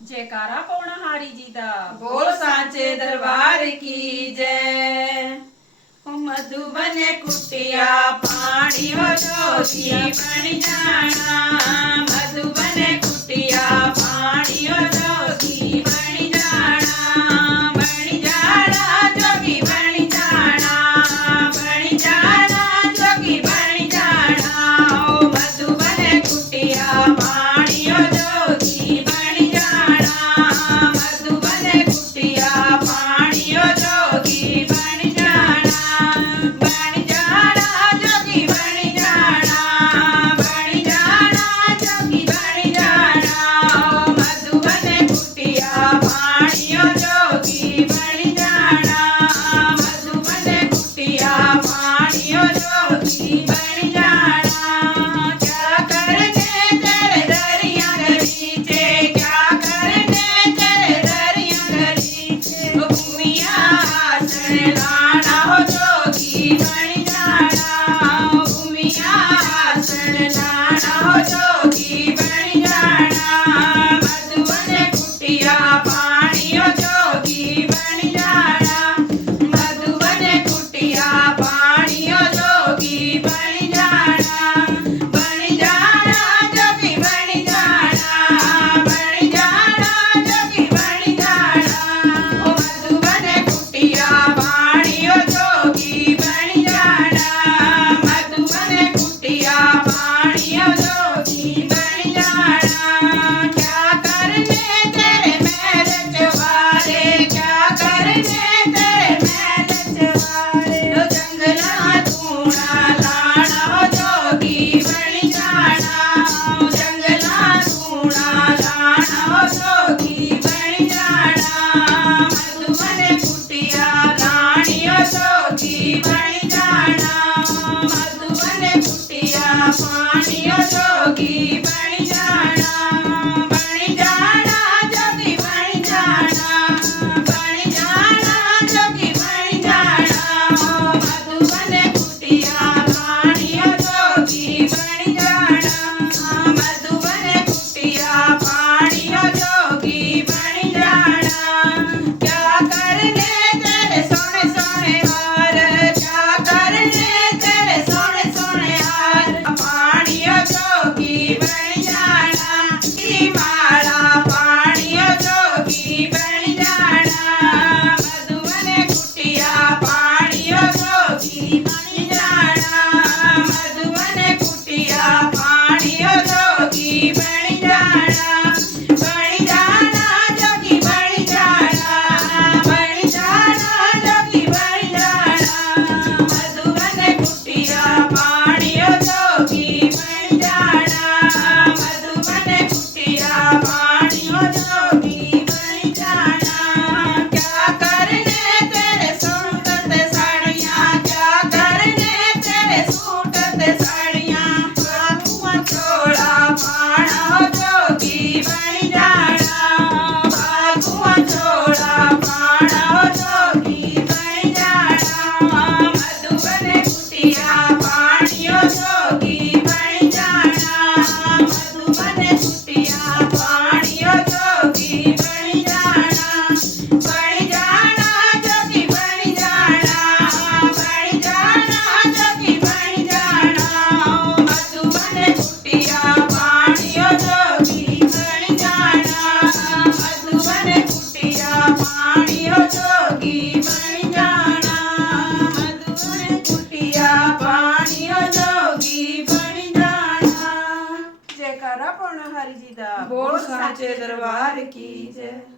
जयकारा पौना हारी जी दा बोल सांचे दरबार की जय। मधुबन कुटिया पानी हो जोगी बन जाना, मधुबन कुटिया पानी हो जोगी बन जाना, बन जाना जोगी बन जाना, बन जाना जोगी बन जाना। ओ मधुबन कुटिया पानी हो जोगी बन जाना, मधुबन कुटिया पानी हो जोगी बन जाना, बन जाना जोगी बन जाना, बन जाना जोगी बन जाना। ओ मधुबन कुटिया पानी हो जोगी बन जाना, मधुबन कुटिया पानी हो जोगी बन जाना। क्या करने तेरे दरिया गलीचे, क्या करने तेरे दरिया गलीचे। ओ भूमिया आसन लाना हो जोगी बन जाना, ओ भूमिया आसन लाना हो जोगी बन जाना, मधुबन कुटिया पानी हो जोगी बन जाना, मधुबन कुटिया पानी हो जोगी बन जाना, बन जाना जोगी बन जाना, बन जाना जोगी बन जाना। ओ मधुबन कुटिया पानी हो जोगी बन जाना, मधुबन कुटिया पानी हो जोगी बन जाना। क्या करने तेरे महल चवारे, क्या करने तेरे महल चवारे। ओ जंगला धूना लाना हो जोगी बन जाना, ओ जंगला धूना लाना हो जोगी बन जाना, मधुबन कुटिया लानी हो जोगी बन जाना, मधुबन कुटिया पानी हो जोगी बन जाना, बन जाना जोगी बन जाना, बन जाना जोगी बन जाना। ओ मधुबन कुटिया पानी हो जोगी बन जाना, मधुबन कुटिया पानी हो जोगी बन जाना। क्या करने तेरे सोने सोने हार, क्या करने तेरे सोने सोने हार। पानी हो जोगी बन जाना, की माला पानी हो जोगी बन जाना, मधुबन कुटिया पानी हो जोगी बन जाना, मधुबन कुटिया पानी हो जोगी बन जाना, बन जाना जोगी बन जाना, बन जाना जोगी बन जाना। मधुबन कुटिया पानी हो जोगी बन जाना, मधुबन कुटिया पानी हो जोगी बन जाना। क्या करने तेरे सूट ते साड़ियाँ, क्या करने तेरे सूट ते साड़ियाँ। बाबुआ चोला पाना हो जोगी बन जाना, बाबुआ चोला पाना हो जोगी बन जाना, मधुबन कुटिया पानी हो जोगी बन जाना, मधुबन कुटिया पानी हो जोगी बन जाना, बन जाना जोगी बन जाना, बन जाना जोगी बन जाना। ओ मधुबन कुटिया पानी हो जोगी बन जाना, मधुबन कुटिया पानी हो जोगी बन जाना, मधुबन कुटिया पानी हो जोगी बन जाना। जयकारा पौना हारी जी दा बोल सांचे दरबार की जय।